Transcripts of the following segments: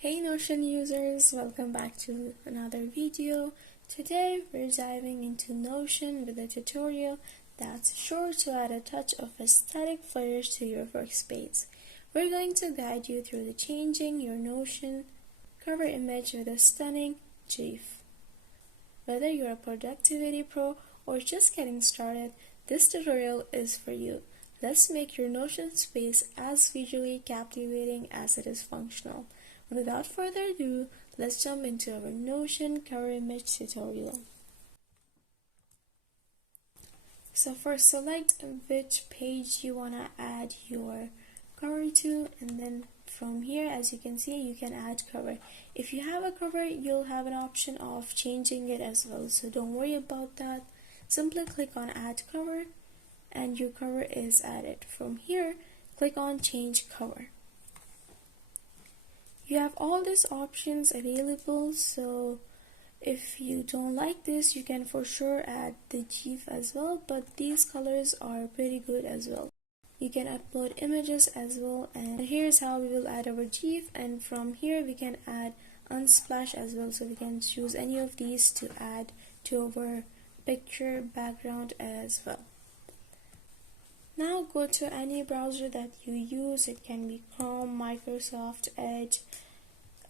Hey Notion users, welcome back to another video. Today we're diving into Notion with a tutorial that's sure to add a touch of aesthetic flair to your workspace. We're going to guide you through the changing your Notion cover image with a stunning GIF. Whether you're a productivity pro or just getting started, this tutorial is for you. Let's make your Notion space as visually captivating as it is functional. Without further ado, let's jump into our Notion cover image tutorial. So first, select which page you want to add your cover to, and then from here, as you can see, you can add cover. If you have a cover, you'll have an option of changing it as well, so don't worry about that. Simply click on add cover and your cover is added. From here, click on change cover. You have all these options available, so if you don't like this, you can for sure add the GIF as well, but these colors are pretty good as well. You can upload images as well, and here's how we will add our GIF, and from here we can add unsplash as well, so we can choose any of these to add to our picture background as well. Now go to any browser that you use. It can be Chrome, Microsoft Edge,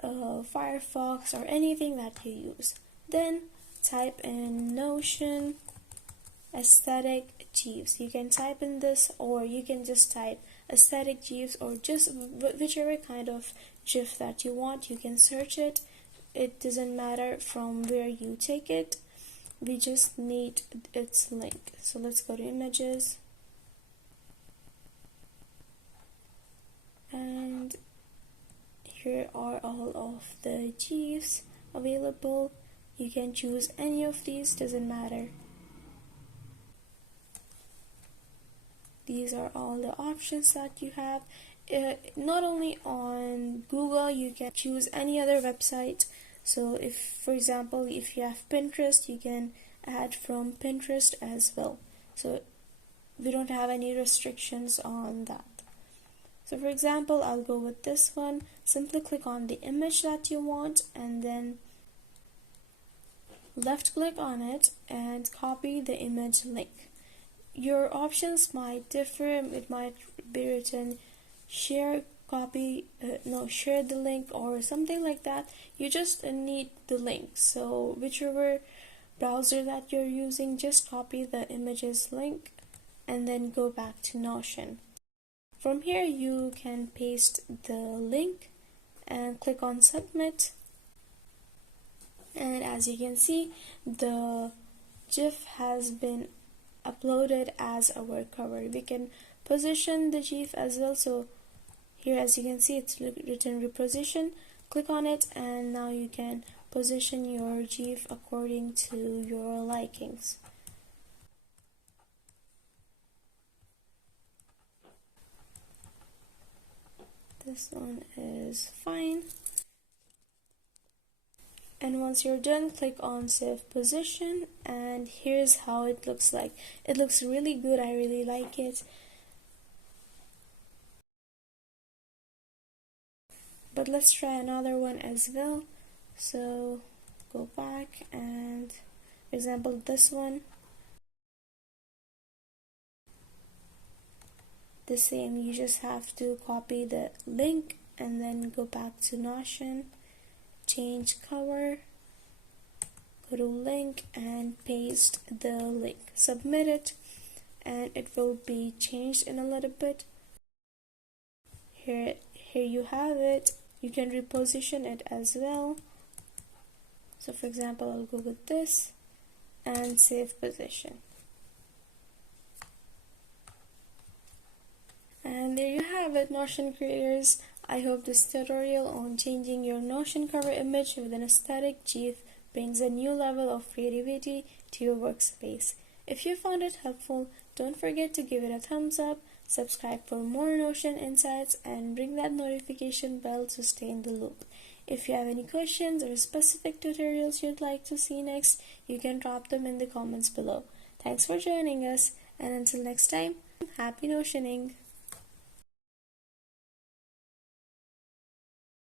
Firefox, or anything that you use. Then type in Notion aesthetic GIFs. You can type in this, or you can just type aesthetic GIFs, or just whichever kind of GIF that you want. You can search it. It doesn't matter from where you take it. We just need its link. So let's go to images. And here are all of the GIFs available. You can choose any of these, doesn't matter. These are all the options that you have. Not only on Google, you can choose any other website. So if, for example, if you have Pinterest, you can add from Pinterest as well. So we don't have any restrictions on that. So for example, I'll go with this one. Simply click on the image that you want and then left click on it and copy the image link. Your options might differ. It might be written share share the link or something like that. You just need the link. So whichever browser that you're using, just copy the images link and then go back to Notion. From here, you can paste the link and click on submit. And as you can see, the GIF has been uploaded as our cover. We can position the GIF as well. So here, as you can see, it's written reposition. Click on it and now you can position your GIF according to your likings. This one is fine. And once you're done, click on save position, and here's how it looks like. It looks really good. I really like it. But let's try another one as well. So go back and, for example, this one. The same, you just have to copy the link and then go back to Notion, change cover, go to link and paste the link, submit it, and it will be changed in a little bit. Here you have it. You can reposition it as well. So for example, I'll go with this and save position. And there you have it, Notion creators. I hope this tutorial on changing your Notion cover image with an aesthetic GIF brings a new level of creativity to your workspace. If you found it helpful, don't forget to give it a thumbs up, subscribe for more Notion insights, and ring that notification bell to stay in the loop. If you have any questions or specific tutorials you'd like to see next, you can drop them in the comments below. Thanks for joining us, and until next time, happy Notioning!